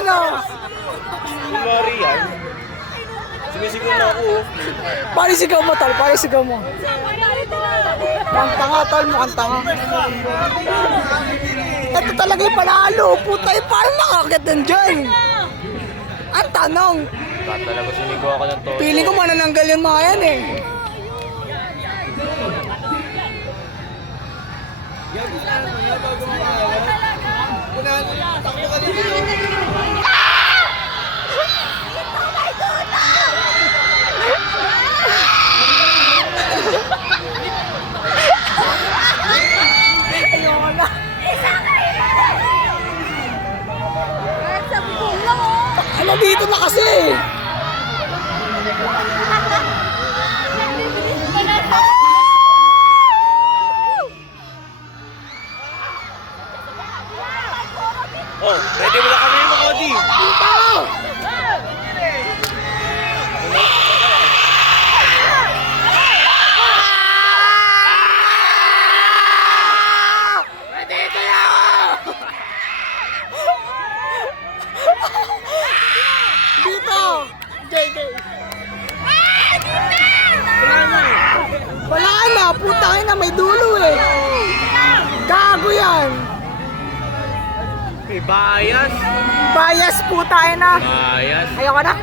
Ayan o. Si Maria. Sumisigaw na ako. Paano sigaw mo, tol? Paano sigaw mo? Mukhang tanga, tol. Mukhang tanga. Ito talaga yung panalo. Puta, paano nakakit din dyan? Ang tanong. Talaga sumigaw ako ng todo. Piling ko manananggal yung mga yan eh. Ano dito na kasi? Oh, ready mo na kami mga Odi. Dito! Dito na ako! Dito! Gay. Wala na! Putangin na, may dulo eh! Gago yan! May bias. Bias putangin na! Bias. Ayoko na!